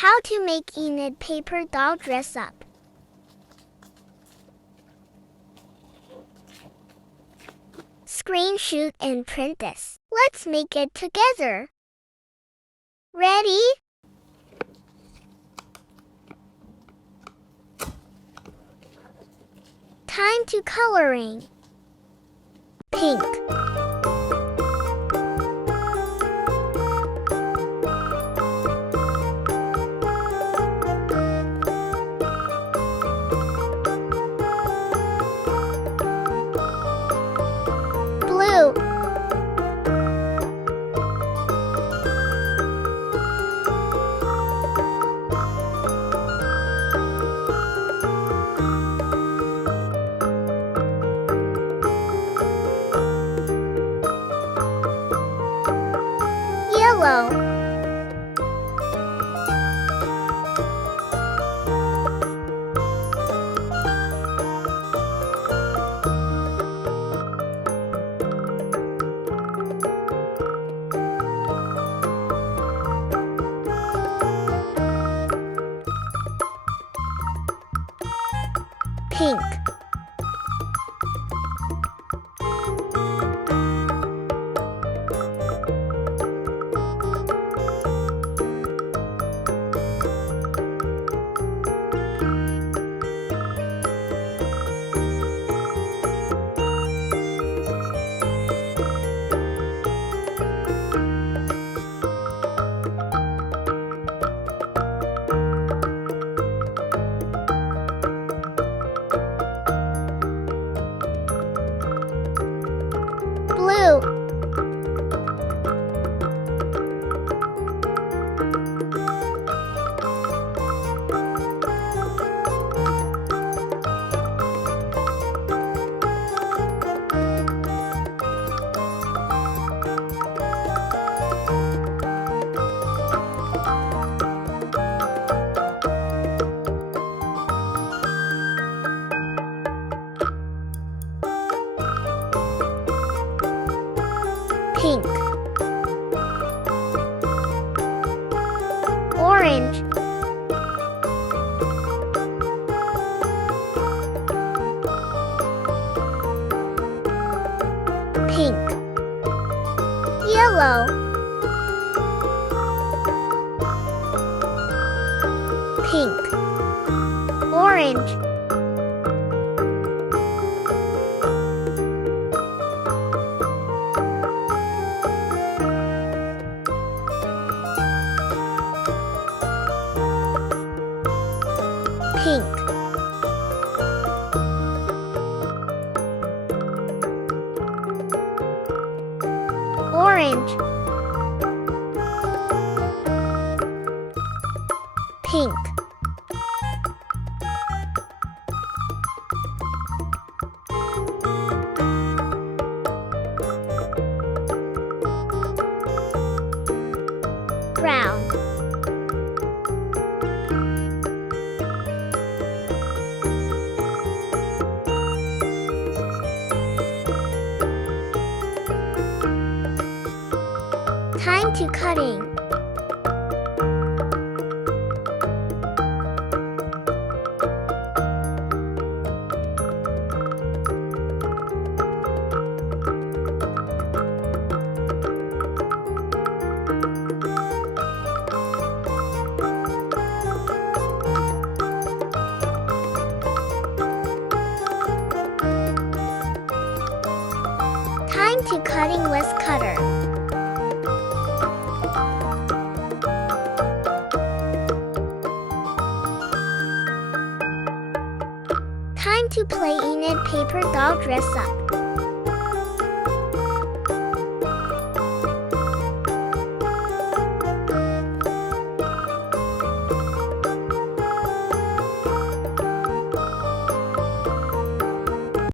How to make Enid paper doll dress up. Screenshot and print this. Let's make it together. Ready? Time to coloring. Pink. Blue. Yellow. Pink. Blue. Pink. Orange. Pink. Yellow. Pink. Orange. Pink. Orange. Pink. Brown. Time to cutting. Time to cutting with cutter. Time to play Enid paper doll dress up.